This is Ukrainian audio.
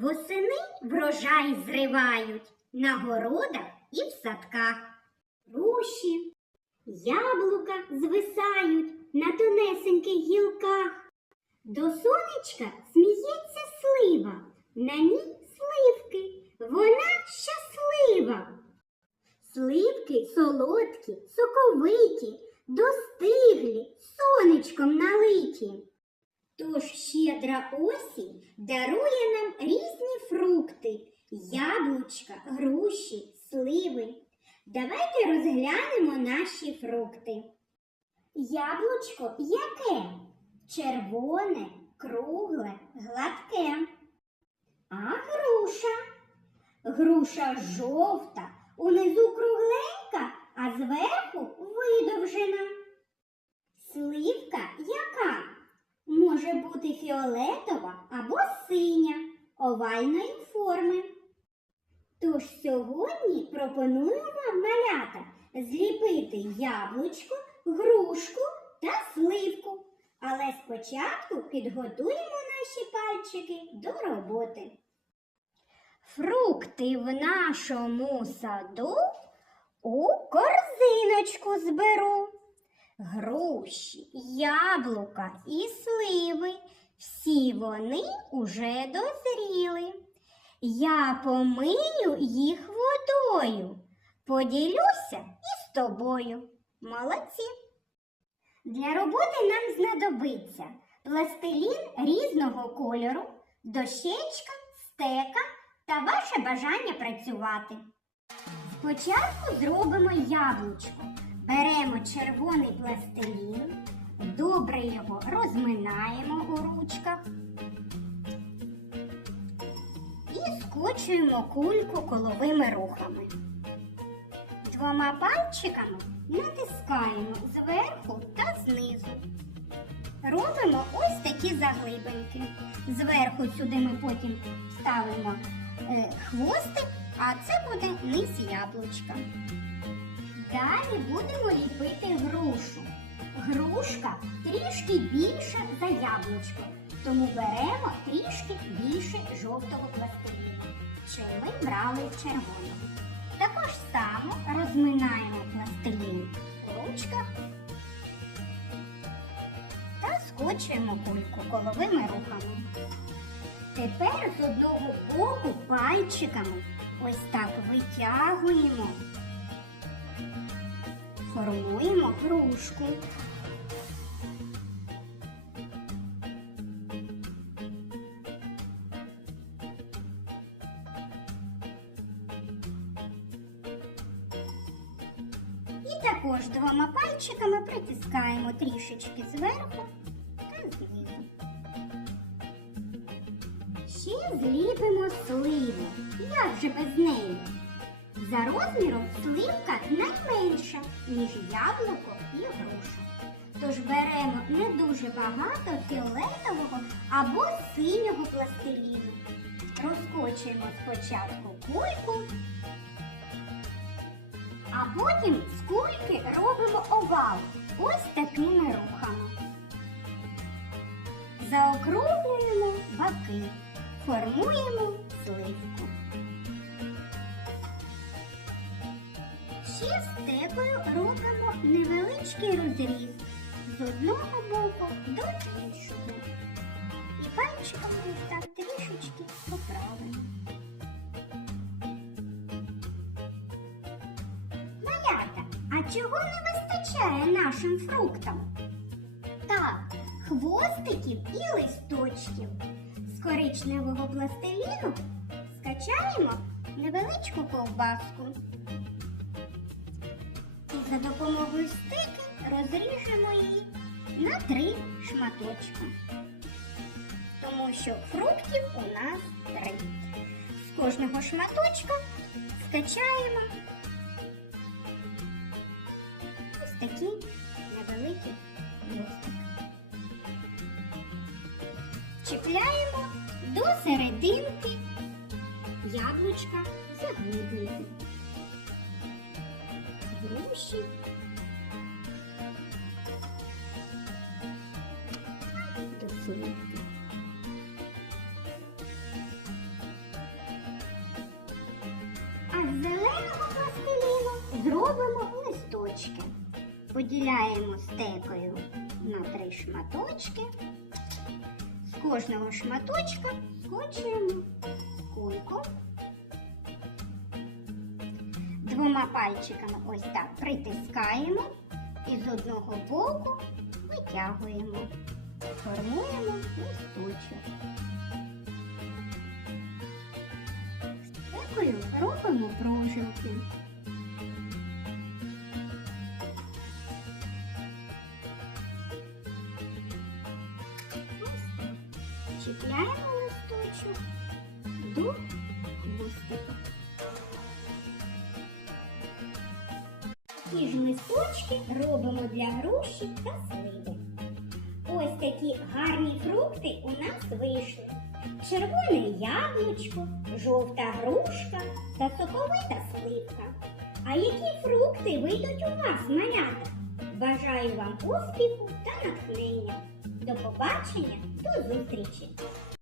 Восени врожай зривають на городах і в садках. Руші, яблука звисають на тонесеньких гілках. До сонечка сміється слива, на ній сливки, вона щаслива. Сливки солодкі, соковиті, Тож щедра осінь дарує нам різні фрукти, яблучка, груші, сливи. Давайте розглянемо наші фрукти. Яблучко яке? Червоне, кругле, гладке. А груша? Груша жовта, унизу кругленька, а зверху видовжена. Сливка? Може бути фіолетова або синя, овальної форми. Тож сьогодні пропоную вам малята зліпити яблучко, грушку та сливку. Але спочатку підготуємо наші пальчики до роботи. Фрукти в нашому саду у корзиночку зберу. Груші, яблука і сливи, всі вони уже дозріли. Я помию їх водою, поділюся із тобою. Молодці. Для роботи нам знадобиться пластилін різного кольору, дощечка, стека та ваше бажання працювати. Спочатку зробимо яблучко. Беремо червоний пластилін, добре його розминаємо у ручках і скочуємо кульку коловими рухами. Двома пальчиками натискаємо зверху та знизу. Робимо ось такі заглибинки. Зверху сюди ми потім ставимо е, хвостик, а це буде низ яблучка. Далі будемо ліпити грушу. Грушка трішки більша за яблучко, тому беремо трішки більше жовтого пластиліну, чим ми брали в червоному. Також само розминаємо пластилін у ручках та скочуємо кульку коловими рухами. Тепер з одного боку пальчиками ось так витягуємо формуємо кружку. І також двома пальчиками притискаємо трішечки зверху та знизу. Ще зліпимо сливу. Як же без неї? За розміром сливка найменша, ніж яблуко і груша. Тож беремо не дуже багато фіолетового або синього пластиліну. Розкочуємо спочатку кульку, а потім з кульки робимо овал ось такими рухами. Заокруглюємо боки, формуємо сливку. Ще стекою робимо невеличкий розріз з одного боку до іншого. І пальчиком так трішечки поправимо. Малята, а чого не вистачає нашим фруктам? Так, хвостиків і листочків. З коричневого пластиліну скачаємо невеличку ковбаску. За допомогою стики розріжемо її на три шматочка. Тому що фруктів у нас три. З кожного шматочка скачаємо ось такі невеликі хвостики. Чіпляємо до серединки яблучка заглиблюємо груші. А з зеленого пластиліну зробимо листочки. Поділяємо стекою на три шматочки. З кожного шматочка скочуємо Двома пальчиками ось так притискаємо і з одного боку витягуємо. Формуємо листочок. Стекою робимо прожилки. Чіпляємо листочок до хвостика. Ті ж листочки робимо для груші та сливи. Ось такі гарні фрукти у нас вийшли. Червоне яблучко, жовта грушка та соковита сливка. А які фрукти вийдуть у вас, малята? Бажаю вам успіху та натхнення. До побачення, до зустрічі!